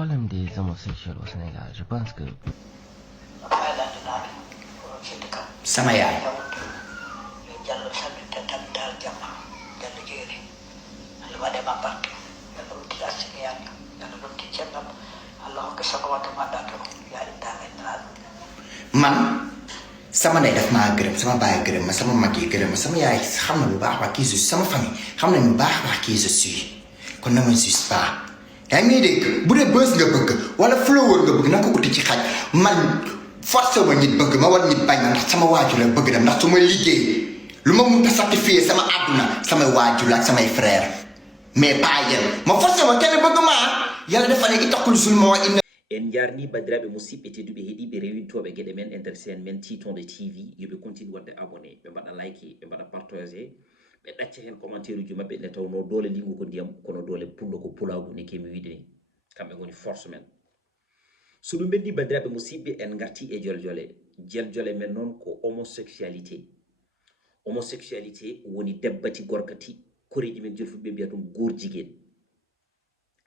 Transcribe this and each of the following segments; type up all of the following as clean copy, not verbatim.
problème des homosexuels au Sénégal, je pense que... sama yaay man sama ndey daf maa gërëm sama baay gërëm ma sama mag yi gërëm ma sama yaay xam na bu baax waa kii je suis sama famille xam nañ bu baax waa kii je suis kon na ma juste pas yaa ngi dégg bu dee bës nga bëgg wala flower nga bëgg na ko uti ci xaj man forcé ma nit bëgg ma war nit bañ ma ndax sama waajur la bëgg dem ndax su ma liggéey lu ma mun a sacrifier sama àdduna samay waajur la ak samay frère mais pas yéen ma forcé ma kenn bëgg ma yàlla dafa ne ittaqul zulma wa inna en jarni bandiraɓe musidɓe tedduɓe heeɗiɓe rewintoɓe gueɗe men sen men Titonde TV yoɓe continue wadde abonné ɓe mbaɗa like ɓe mbaɗa partagé ɓe ɗacca hen commentaire uji mabɓe nde tawno doole lingu ko ndiyam kono doole pullo ko pulagu ni kemi wiide ni kamɓe goni force men so ɗum ɓenni bandiraɓe musidɓe en garti e joljole men noon ko homosexualité woni debbati gorkati koreji men jolfuɓe mbiya ɗum gorjiguel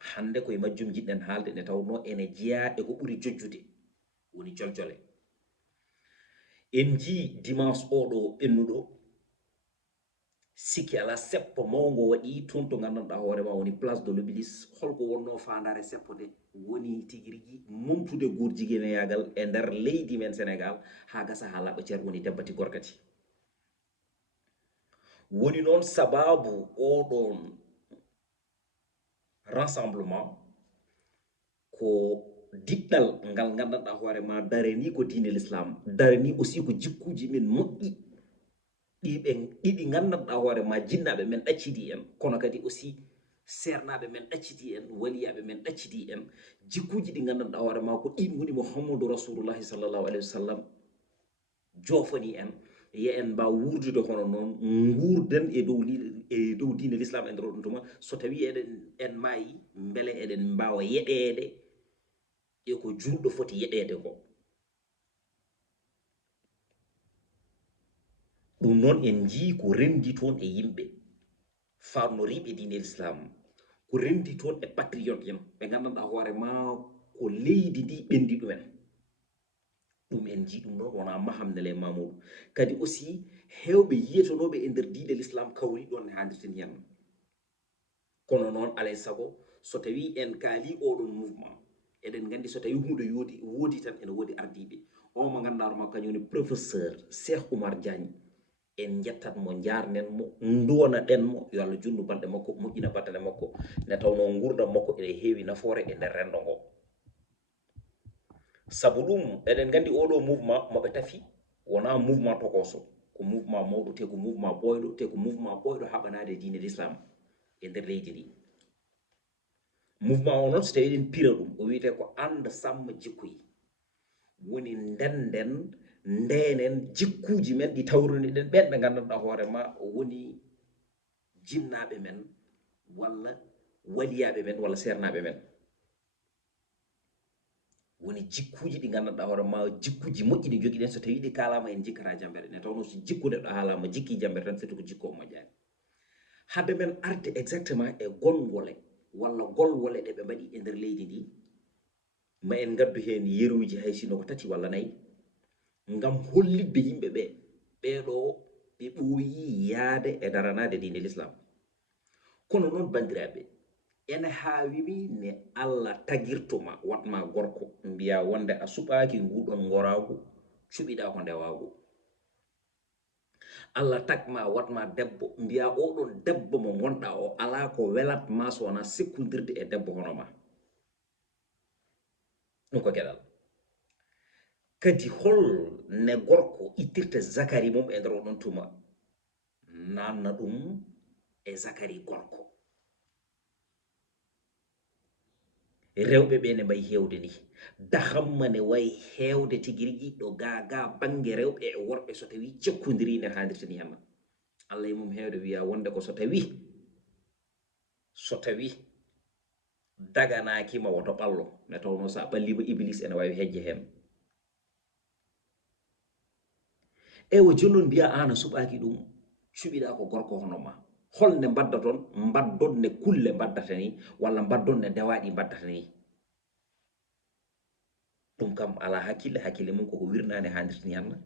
hande koye majjum jiɗɗen haalde nde tawno ene jeeya e ko ɓuri jojjude woni joljole en jii dimanche oɗo ɓennuɗo sikki ala seppo mawgo waɗi toon to gandanɗa hoorema woni place de l'Obélisque holko wonno fandare seppo nde woni tigui rigui mumtude gorjigueneyagal e nder leydi men Sénégal ha gasa ha laaɓa ceer woni debbati gorkati woni noon sababu oɗon rassemblement ko diɗɗal ngal gandanɗa hoorema darani ko diine l'islam darani aussi ko jikkuji men moƴƴi ɗiɗi gandanɗa hoorema jinnaɓe men ɗaccidi en kono kadi aussi sernaɓe men ɗaccidi en waliyaɓe men ɗaccidi en jikkuji ɗi gandanɗa hoorema ko ɗin woni Muhammadu Rasulullahi sallallahu alayhi wa sallam jofani en ye en mbaw wurdude hono noon gurden e dow diine l'islam e nder ɗum tuma so tawi en maayi beele eɗen mbawa yeɗede e ko jurɗo foti yeɗede ko ɗum noon en jii ko rendi toon e yimɓe farnoriɓe diine l'islam ko rendi toon e patriote en ɓe gandanɗa hoorema ko leydi ndi ɓendi ɗumen ɗum en jii ɗum noon wona mahamnele mamoudou kadi aussi hewɓe yiyetanoɓe e nder diine l'islam kawri ɗon ne handirten hen kono noon alay saago so tawi en kaali oɗon mouvement eɗen gandi so tawi hunde woodi tan ene woodi ardiɓe o mo gandaroma kañum woni professeur Cheikh Oumar Diagne en jettat mo jarnen mo duwana ɗen mo yo Allah junnu balɗe makko moƴƴina battane makko nde tawno gurdam makko ene heewi nafoore e nder rendo ngo sabu ɗum eɗen gandi oɗo mouvement moɓe tafi wona mouvement tokoso ko mouvement mawɗo te ko mouvement ɓoyɗo te ko mouvement ɓoyɗo haɓanade diine l'islam e nder leydi ndi mouvement o noon so tawi eɗen pira ɗum o wiyete ko anda samma jikkuyi woni ndenen jikkuji men ɗi tawruniɗen ɓen ɓe gandanɗa hoorema woni jinnaɓe men walla waliyaɓe men walla sernaɓe men woni jikkuji ɗi gandanɗa hoorema jikkuji moƴƴi ɗi joguiɗen so tawi ɗi kalama en jikkata jambere ne tawno so jikku neɗɗo haalama jikki jambere tan feti ko jikku o moƴƴani hadde men arde exactement e gongole walla golwole ɗe ɓe mbaɗi e nder leydi ndi ma en gaddu hen yeruji hay sino ko tati walla nayyi ngam hollidde yimɓe ɓe ɓeɗo ɓe ɓooyi yaade e daranade diine l'islam kono noon bandiraɓe ene hawimi ne Allah tagirtoma watma gorko mbiya wonde a suɓaki nguɗon goragu cuɓiɗa ko ndewagu Allah tagma watma debbo mbiya oɗon debbo mo gonɗa o ala ko welatma so wona sekkodirde e debbo hono ma ɗum ko gueɗal kadi hol ne gorko ittirta zakari mum e nder oɗon tuma nanna ɗum e zakari gorko rewɓe ɓe ne mbayi hewde ni dahamma ne wayi hewde tigui rigui ɗo gaga banggue rewɓe e worɓe so tawi cekkodiri ne handirta ni henna Allah e mum hewde wiya wonde ko so tawi daganakima woto ɓallo ne tawno sa ɓallima iblis ene wawi hejje hen ewo jonnon mbiya an a suɓaki ɗum cuɓiɗa ko gorko hono ma holne mbadda toon mbaddonne kulle mbaddata ni walla mbaddonne ndewaɗi mbaddata ni ɗum kam ala hakkille mum koko wirnade handirtini hanna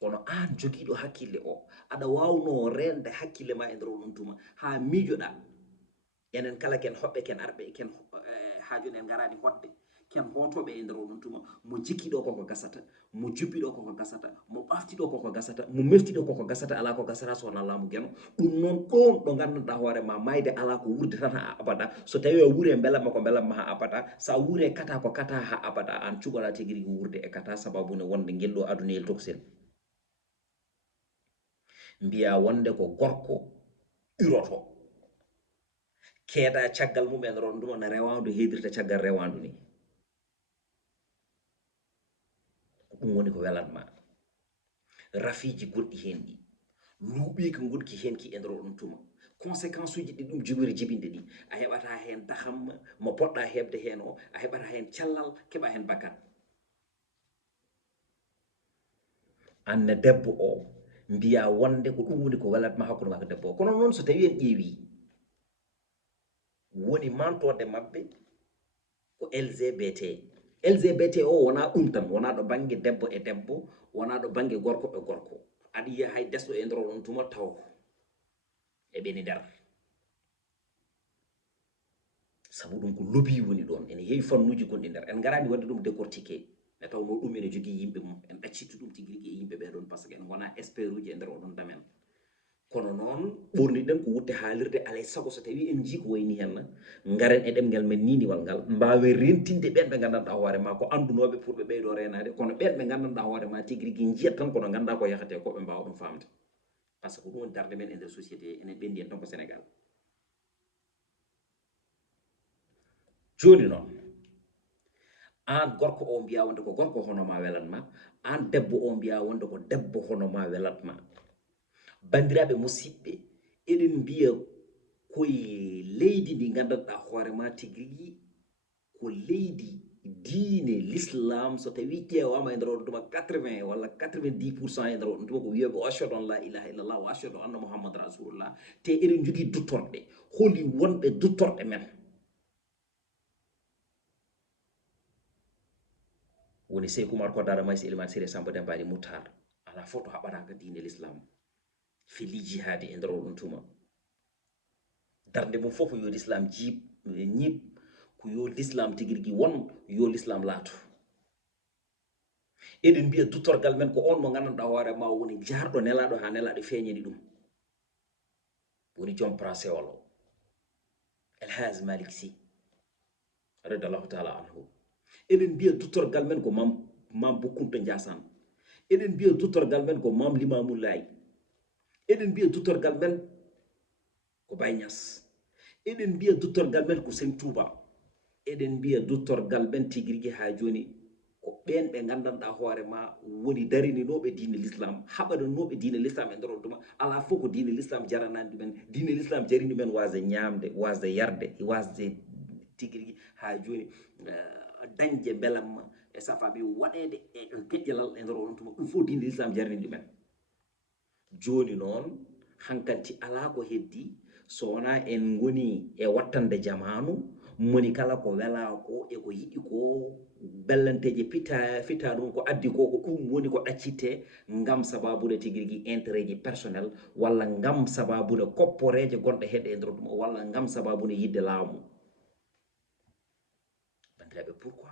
kono an jogiiɗo hakkille o aɗa wawno rende hakkille ma e nder oɗon tuma ha miijoɗa enen kala ken hoɓɓe ken arɓe ken haajoni en garani hodde ken hotoɓe e nder oɗon tuma mo jikkiɗo koko gasata mo jubbiɗo koko gasata mo ɓaftiɗo koko gasata mo meftiɗo koko gasata ala ko gasata sowona laamu gueno ɗum noon ɗon ɗo gandanɗa hoore ma mayde ala ko wurde tan ha abada so tawi a wuuri e belamma ko belamma ha abada sa wuuri e kata ko kata ha abada an cuɓora tigui rigui wurde e kata sababu ne wonde guelɗo adunayel toksel mbiya wonde ko gorko uroto keeɗa caggal mum e nder on ɗum no rewandu heedirta caggal rewandu ni ɗum woni ko welatma rafiji goɗɗi hen ɗi luuɓi ko gonki hen ki e nder on tuma conséquence uji ɗi ɗum jogori jibinde ɗi a heɓata hen daham mo poɗɗa hebde hen o a heɓata hen cellal keɓa hen bakkat anne debbo o mbiya wonde ko ɗum woni ko welatma hakkude ma ko debbo o kono noon so tawi en ƴeewi woni mantode mabɓe ko lgbt o wona ɗum tan wona ɗo banggue debbo e debbo wona ɗo banggue gorko e gorko aɗa yiya hay desɗo e nder on tuma taw e ɓeni nder sabu ɗum ko lobby woni ɗon ene heewi fannuji gonɗi nder en garani wadde ɗum décortiqué e tawno ɗum ene jogui yimɓe mum en ɗaccittu ɗum tigui rigui e yimɓe ɓeɗon par ce que en gona expert uji e nder oɗon damen kono noon ɓorniɗen ko wutte haalirde alay saago so tawi en jii ko wayni henna garen e ɗemgal men niniwal ngal mbawen rentinde ɓen ɓe gandanɗa hoore ma ko andunoɓe pour ɓe ɓeydo renade kono ɓen ɓe gandanɗa hoore ma tigui rigui jiyat tan kono ganda ko yahate ko ɓe mbawa ɗum famde par ce que ɗum woni darde men e nder société enen ɓendi en tan ko Sénégal joni noon an gorko o mbiya wonde ko gorko hono ma welatma an debbo o mbiya wonde ko debbo hono ma welatma bandiraɓe musidɓe eɗen mbiya koye leydi ndi gandanɗa hoorema tigui rigui ko leydi diine l'islam so tawi ƴeewama e nder on tuma 80 walla 90% e nder on tuma ko wiyeɓe o ashhadu an la ilaha illallah wa ashhadu anna mouhammad rasulullah te eɗen jogui duttorɗe holi wonɓe duttorɗe men woni Seykoumar Kodara Maysa Elimane Siré Samba Dembali Moutar ala foto haɓataka diine l'islam fili jihadi e nder oɗon tuma darde mum fof yo l'islam ñib ko yo l'islam tigui rigui won yo l'islam laato eɗen mbiya duttorgal men ko on mo gandanɗa hoore ma woni jarɗo nelaɗo ha nelaɗo feeñani ɗum woni joom prasewol o El Hadj Malick Sy radiyallahu taala anhu eɗen mbiya duttorgal men ko mam Boukounta Ndiassane eɗen mbiya duttorgal men ko mam Limamou Laye eɗen mbiya duttorgal men ko Baye Niass eɗen mbiya duttorgal men ko Sen Touba eɗen mbiya duttorgal men tigui rigui ha joni ko ɓen ɓe gandanɗa hoore ma woni darininoɓe diine l'islam haɓananoɓe diine l'islam e nder on tuma ala fof ko diine l'islam jaranani ɗumen diine l'islam jarini men wasde ñamde wasde yarde wasde tigui rigui ha joni dañde belamma e safaɓe waɗede e keƴƴalal e nder on tuma ɗum fof diine l'islam jarini ɗumen joni noon hankanti ala ko heddi so wona en goni e wattande jamanu moni kala ko wela ko e ko yiɗi ko bellanteje fita ɗum ko addi ko ɗum woni ko ɗaccitte ngam sababude tigui rigui intérêt ji personnel walla ngam sababude kopporeje gonɗe heɗe e nder ɗum walla ngam sababude yidde laamu bandiraɓe pourquoi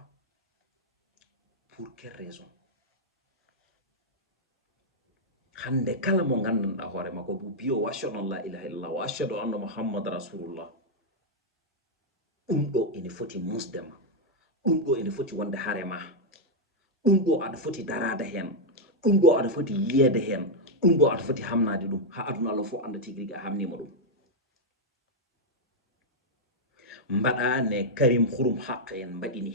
pour quelle raison hande kala mo gandanɗa hoore makko biyo wa ashhadu an la ilaha illallah wa ashhadu anna mouhammad rasulullah ɗum ɗo ene foti musdema ɗum ɗo ene foti wonde harema ɗum ɗo aɗa foti darade hen ɗum ɗo aɗa foti yiyede hen ɗum ɗo aɗa foti hamnade ɗum ha aduna Allah fof anda tigui rigui a hamnima ɗum mbaɗa ne Karim Xurum Haq en mbaɗini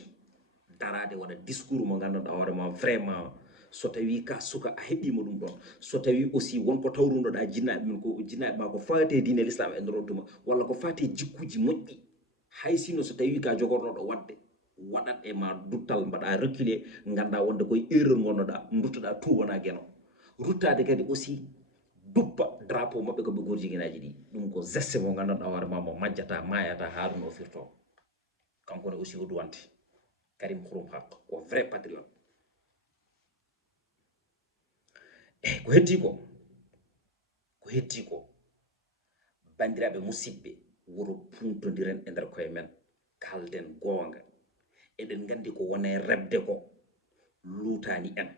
darade waɗa discours mo gandanɗa hoorema vraiment so tawi ka suka a heɓima ɗum ɗon so tawi aussi wonko tawrunoɗa jinnaɓe men ko jinnaɓe ma ko fate diine l'islam e nder on tuma walla ko fate jikkuji moƴƴi hay sino so tawi ka jogornoɗo wadde waɗat e ma duttal mbaɗa reculé ganda wonde koye erreur gonnoɗa duttoɗa tuubana gueno ruttade kadi aussi duppa drapeau mabɓe koɓe gorjiguinaji ɗi ɗum ko geste mo gandanɗa hoore ma mo majjata mayata ha ɗum o firto kankone aussi o duwante Karim Xurum Xaq ko vrai patriote ko heddi ko bandiraɓe musidɓe woro puntodiren e nder koye men kalden goonga eɗen gandi ko wone rebde ko luutani en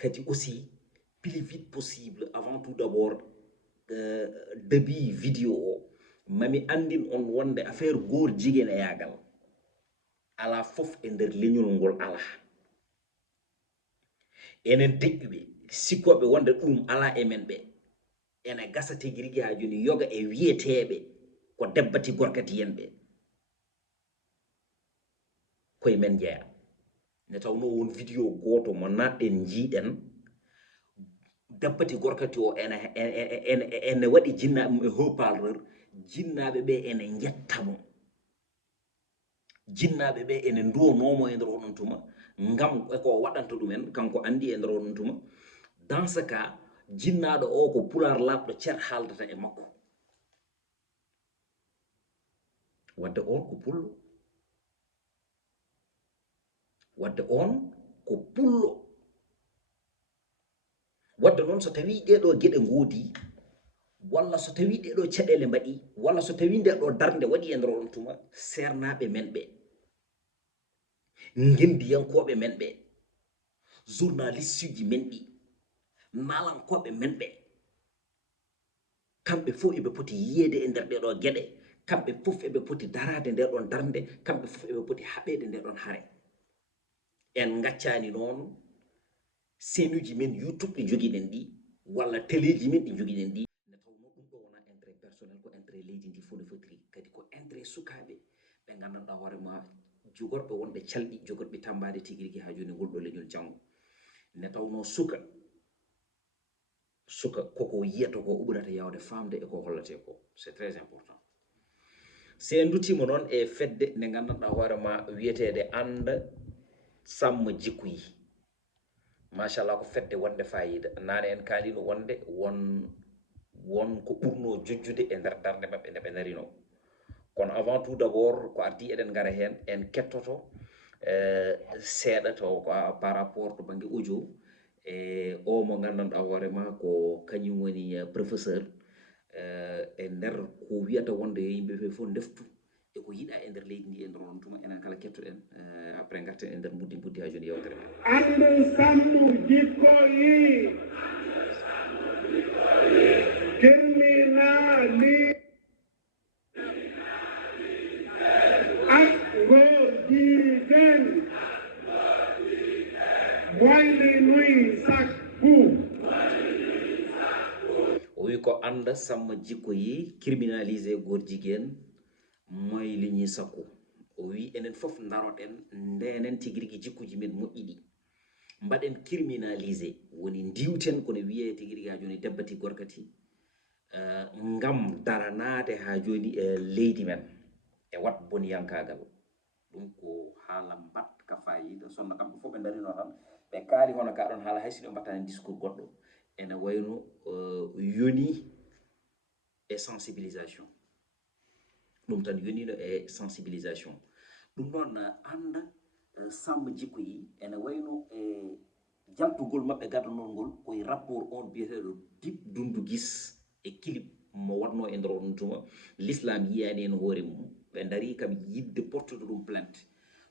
kadi aussi plus vite possible avant tout d'abord début vidéo o mami andin on wonde affaire goor jiguen e yagal ala fof e nder leñol ngol ala enen deƴƴuɓe sikkoɓe wonde ɗum ala e men ɓe ene gasa tigi rigui ha joni yoga e wiyeteɓe ko debbati gorkati yen ɓe koye men jeeya ne tawno won vidéo goto mo natɗen jiiɗen debbati gorkati o ene waɗi jinnaɓe e haut-parleur jinnaɓe ɓe ene jettamo jinnaɓe ɓe ene duwonomo e nder oɗon tuma ngam eko waɗanta ɗumen kanko andi e nder oɗon tuma dans ce cas jinnaɗo o ko pular labɗo ceer haaldata e makko wadde on ko pullo wadde on ko pullo wadde noon so tawi ɗeɗo gueɗe ngoodi walla so tawi ɗeɗo caɗele mbaɗi walla so tawi nde ɗo darde waɗi e nder on tuma sernaɓe men ɓe ngendiyankoɓe men ɓe journaliste uji men ɗi nalankoɓe men ɓe kamɓe fof eɓe poti yiyede e nder ɗeɗo gueɗe kamɓe fof eɓe poti darade nde ɗon darde kamɓe fof eɓe poti haɓede nde ɗon haare en gaccani noon senuji men youtube ɗi joguiɗen ɗi walla téléji men ɗi joguiɗen ɗi ne tawno ɗum ɗo wona intérêt personnel ko intérêt leydi ndi fof no fotiri kadi ko intérêt sukaɓe ɓe gandanɗa hoorema jogorɓe wonɓe calɗi jogorɓe tambade tigui rigui ha joni ngol ɗo leñol janggo ne tawno suka koko yiyata ko ɓurata yawde famde e ko hollate ko c'est très important se en duttimo noon e fedde nde gandanɗa hoorema wiyetede anda samma jikkuyi machallah ko fedde wonde fayida nane en kalino wonde won ko ɓurno jojjude e nder darde mabɓe nde ɓe darino kono avant tout d'abord ko ardi eɗen gara hen en kettoto seeɗa taw ko par rapport to banggue audio e o mo gandanɗa hoorema ko kañum woni professeur e nder ko wiyata wonde yo yimɓeɓe fof deftu eko yiiɗa e nder leydi ndi e nder on tuma enen kala kettoɗen après garten e nder buddi ha joni yewtere men ande sammu jikko yi kirminali ak ngor jigen wayli nuy sakku o wi ko anda samma jikko yi criminalisé goor jiguen moyliñi sakku o wi enen fof daroɗen ndenen tigui rigui jikkuji men moƴƴi ɗi mbaɗen criminalisé woni diwten kono wiye tigui rigui ha joni debbati gorkati ngam daranade ha joni e leydi men e wat boniyankagal ɗum ko haala mbatka fayida sonno kamɓe fof ɓe darino tan ɓe kaali hono ka ɗon haala hay sino mbattani discours goɗɗo ene wayno yoni e sensibilisation ɗum tan yonino e sensibilisation ɗum noon anda samma jikko yi ene wayno e jaltugol mabɓe gadanol ngol koye rapport on biyeteɗo Dip Doundou Guiss e clip mo watno e nder on tuma l'islam yiyani en hoore mum ɓe dari kam yidde portude ɗum plainte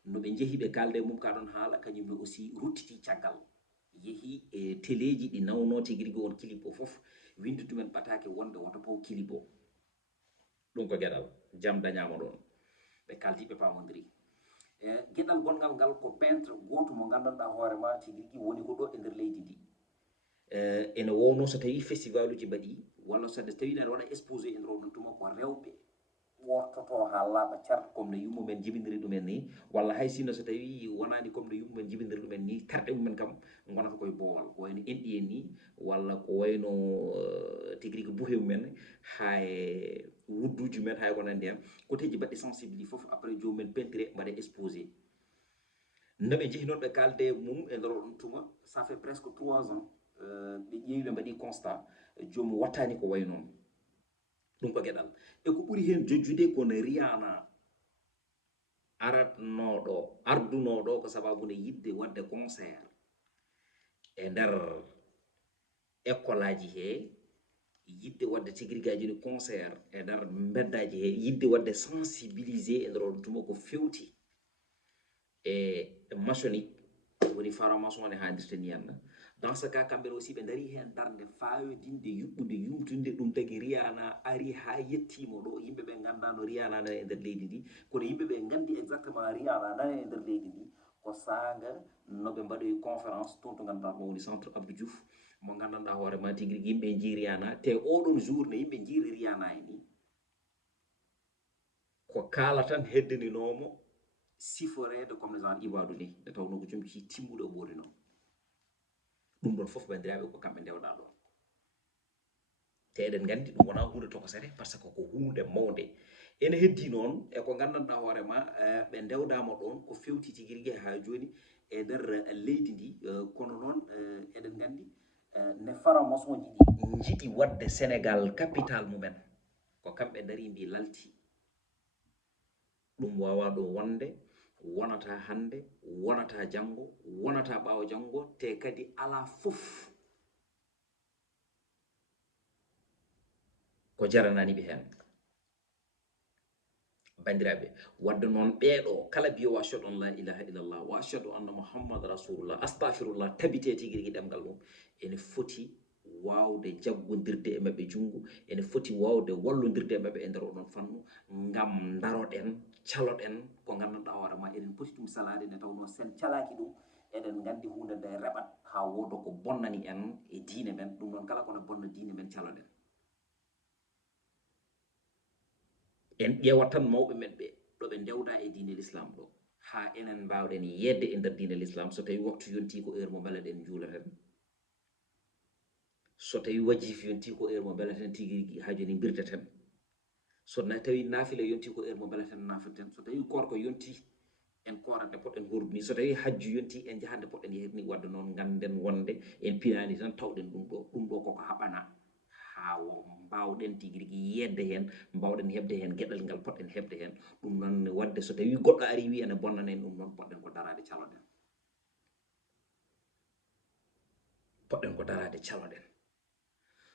no ɓe jeehi ɓe kalde mum ka ɗon haala kañumne aussi ruttiti caggal yeehi e téléji ɗi nawno tigui rigui on clip o foof windi ɗumen ɓatake wonde woto paw clip o ɗum ko gueɗal jaam dañama ɗon ɓe kaldi ɓe pamodiri gueɗal gongal ngal ko peintre goto mo gandanɗa hoorema tigui rigui woni ko ɗo e nder leydi ndi ene wowno so tawi festival uji mbaɗi walla so tawi ne waɗa exposé e nder oɗon tuma ko rewɓe ɓortoto ha laaɓa car comme no yummumen jibiniri ɗumen ni walla hay sinno so tawi wonani comme no yummumen jibiniri ɗumen ni terɗe mumen kam gonata koye boowal ko wayno enɗi en ni walla ko wayno tigui rigui buhe mumen ha e wudduji men hay ko nandi hen koteji mbaɗɗi sensibilisé foof après jomumen peintre mbaɗa exposé noɓe jeehi noon ɓe kalde mum e nder oɗon tuma ça fait presque 3 ans ɓe ƴeewi ɓe mbaɗi constat jomum wattani ko way noon ɗum ko gueɗal e ko ɓuuri hen jojjude kono riyana ardunoɗo ko sababude yidde wadde concert e nder école aji he, yidde wadde tigirigaji ni concert e nder beddaji he, yidde wadde sensibiliser e nder on tuma ko fewti e maçonnique woni franc-maçon ne handirta ni henna. Dans ce cas kamɓe aussi ɓe dari hen darde fayodinde yuɓɓude yumtude ɗum tagi Rihanna ari ha yettimo ɗo, yimɓe ɓe gandano Rihanna nane e nder leydi ndi, kono yimɓe ɓe gandi exactement Rihanna nane e nder leydi ndi ko saga noɓe mbaɗoyi conférence toon to ganduɗa ko woni centre Abdou Diouf mo gandanɗa hoorema tigui rigui yimɓe jii Rihanna. Te oɗon jour ne yimɓe jiiri Rihanna e ni ko kala tan heddaninomo siforede comme genre ibadu ni nde tawno ko jomki timmuɗo o ɓori noon. ɗum ɗon fof bandiraɓe ko kamɓe ndewɗa ɗon. te eɗen gandi ɗum wona hunde tokosere par ce que ko hunde mawde. ene heddi noon e ko gandanɗa hoorema ɓe ndewdama ɗon ko fewti tigui rigui ha joni e nder leydi ndi. Kono noon eɗen gandi ne franc-maçon ji ɗi jiiɗi wadde Sénégal capital mumen, ko kamɓe dari mbi lalti ɗum wawa ɗo wonde, wonata hande, wonata janggo, wonata ɓawo janggo, te kadi ala fof ko jarananiɓe hen. bandiraɓe wadde noon ɓeeɗo kala biyo wa ashhadu an la ilaha illallah wa ashhadu anna muhammad rasulullah astahfirullah tabite tigui rigui ɗemgal mum, ene foti wawde jaggodirde e mabɓe jungo, ene foti wawde wallodirde e mabɓe e nder oɗon fannu ngam daroɗen caloɗen ko gandanɗa hoorema eɗen poti ɗum salade nde tawno sen calaki ɗum eɗen gandi hunde nde reɓat ha wodo ko bonnani en e diine men. ɗum noon kala kono bonna diine men caloɗen. en ƴeewat tan mawɓe men ɓe ɗo ɓe ndewda e diine l'islam ɗo ha enen mbawɗen yedde e nder diine l'islam. So tawi waktu yonti ko heure mo beleɗen juulaten, so tawi wajif yonti ko heure mo belaten tigui rigui ha joni birdeten, so tawi naafila yonti ko heure mo belaten nafirten, so tawi korko yonti en korande poɗɗen horduni, so tawi hajju yonti en jahande poɗɗen yehirni. wadde noon ganden wonde en pinani tan tawɗen ɗum ɗo koko haɓana ha mbawɗen tigui rigui yedde hen, mbawɗen hebde hen gueɗal ngal poɗɗen hebde hen. ɗum noon wadde so tawi goɗɗo ari wi ene bonnana en, ɗum noon poɗɗen ko darade caloɗen, poɗɗen ko darade caloɗen.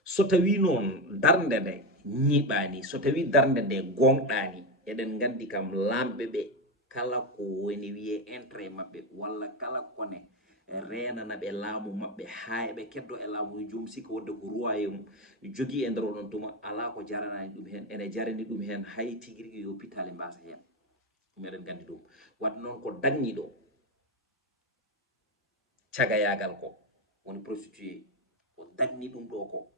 So tawi noon darde nde ñiɓani, so tawi darde nde gonɗani, eɗen gandi kam lamɓe ɓe kala ko woni wiye intérêt mabɓe walla kala kone renanaɓe laamu mabɓe ha eɓe keddo e laamu jomum sikka wadde ko royaume jogui e nder oɗon tuma, ala ko jaranani ɗum hen, ene jarani ɗum hen hay tigui rigui yo pitale mbasa hen. ɗum eɗen gandi ɗum. wadde noon ko dañi ɗo cagayagal ko woni prostitué o dañni ɗum ɗo ko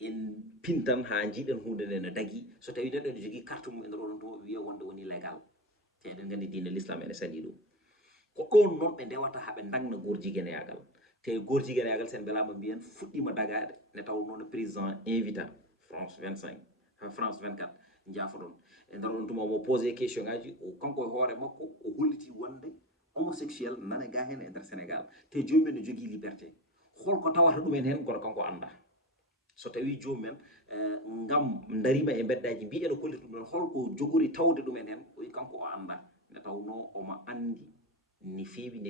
en pintan ha jiiɗen hunde nde no dagui. so tawi neɗɗo ne jogui carte mum e nder oɗon tuma wiya wonde woni légal. te eɗen gandi diine l'islam ene sani ɗum. ko ɗon noon ɓe ndewata haɓe dagna gorjigueneyagal. te gorjigueneyagal sen belama mbiyen fuɗɗima dagade nde tawno no président invita France 25 ha France 24 jafoɗon e nder on tuma mo posé question ngaji o kanko e hoore makko o holliti wonde homosexuel nane ga hen e nder Sénégal. te jomumen ne jogui liberté, holko tawata ɗumen hen kono kanko anda. so tawi jomumen ngam darima e beddaji mbi ene kollita ɗum ɗon, holko jogori tawde ɗumen hen, o wi kanko o anda, nde tawno omo andi ni fewi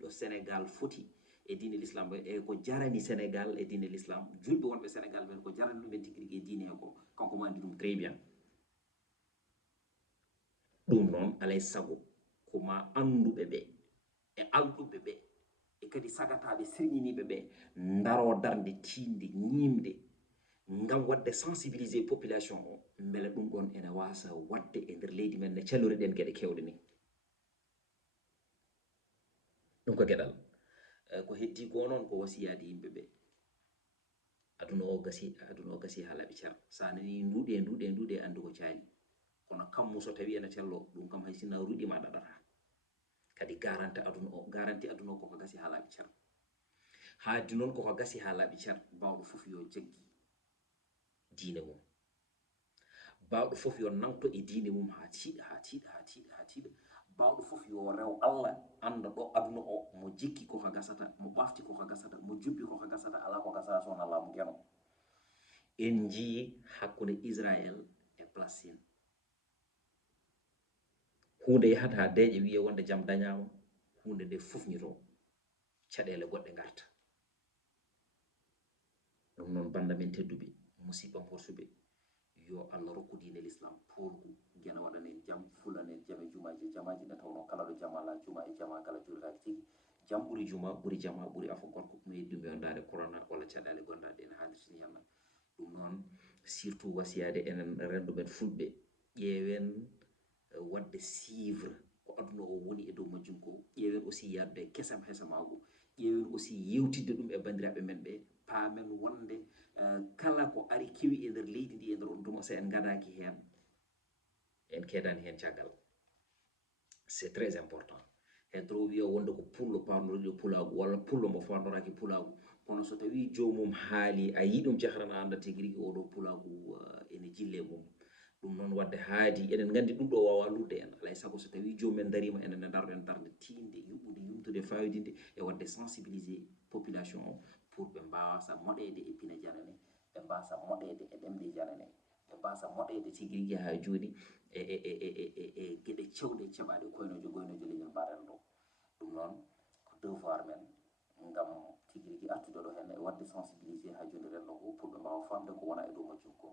ɗo Sénégal foti e diine l'islam e ko jarani Sénégal e diine l'islam. julɓe wonɓe Sénégal ɓen ko jarani ɗumen tigui rigui e diine he ko kanko mo andi ɗum très bien. ɗum noon alay saago koma anduɓe ɓe e alɗuɓe ɓe e kadi sagataɓe sirñiniɓe ɓe daro darde tinde ñimde ngam wadde sensibiliser population o, beele ɗum ɗon ene wasa wadde e nder leydi men ne caloriɗen gueɗe kewɗe ni. ɗum ko gueɗal. ko heddi ko noon ko wasiyade yimɓeɓe. aduna o gasi ha laaɓi cer. sa nani nduuɗe andu ko caali, kono kammu so tawi ene tello ɗum kam hay sinno ruɗima ɗaɗata. kadi garanti aduna o koko gasi ha laaɓi cer. haadi noon koko gasi ha laaɓi cer. bawɗo fof yo jaggi diine mum, bawɗo fof yo nangto e diine mum ha tiiɗa. bawɗo fof yo rew Allah, anda ɗo aduna o mo jikki koko gasata, mo ɓafti koko gasata, mo jubbi koko gasata, ala ko gasata sowona laamu gueno. en jii hakkude Israël e Palestine. hunde yahata ha deƴe wiye wonde jam dañama, hunde nde fufnito caɗele goɗɗe garta. ɗum noon banda men tedduɓe musidɓam horsuɓe, yo Allah rokku diine l'islam porgu gena waɗanen jam, fulanen jam e jumaji jamaji nde tawno kala ɗo jam ala juma e jama kala juliraki tigi jam ɓuri juma ɓuri jama ɓuri afa gorko ɗum yeddumi yo dare corona walla caɗale gondaɗe ene haalirtini yalla. ɗum noon surtout wasiyade enen renduɓen fulɓe ƴeewen wadde suivre ko aduna o woni e dow majjum ko, ƴeewen aussi yadde kesam hesamago, ƴeewen aussi yewtidde ɗum e bandiraɓe men ɓe, paamen wonde kala ko ari kewi e nder leydi ndi e nder on tuma so en gadaki hen en kedani hen caggal. C'est très important. hedro wiya wonde ko pullo parloriɗo pulagu walla pullo mo fandoraki pulagu, kono so tawi jomum haali a yi ɗum jahrana anda tigi rigi oɗo pulagu ene jille mum. ɗum noon wadde haadi eɗen gandi ɗum ɗo wawa lurde en, alay saago so tawi jomumen darima enen daroɗen darde tinde yuɓɓude yumtude fawidinde e wadde sensibiliser population o pour ɓe mbasa moɗede e pina janane, ɓe mbasa moɗede e ɗemɗe janane, ɓe mbasa moɗede tigi rigi ha joni e geɗe cewɗe ceɓaɗe koynoje goynoje leñol mbaɗen ɗo. ɗum noon ko devoir men ngam tigi rigi artude ɗo hen e wadde sensibiliser ha joni renndo ngo pour ɓe mbawa famde ko wona e dow majjum ko.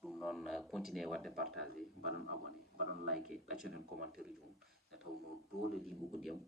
ɗum noon continuer wadde partagé, mbaɗon abonné, mbaɗon like, ɗacconen commentaire uji mum nde tawno doole limbugo ndiyam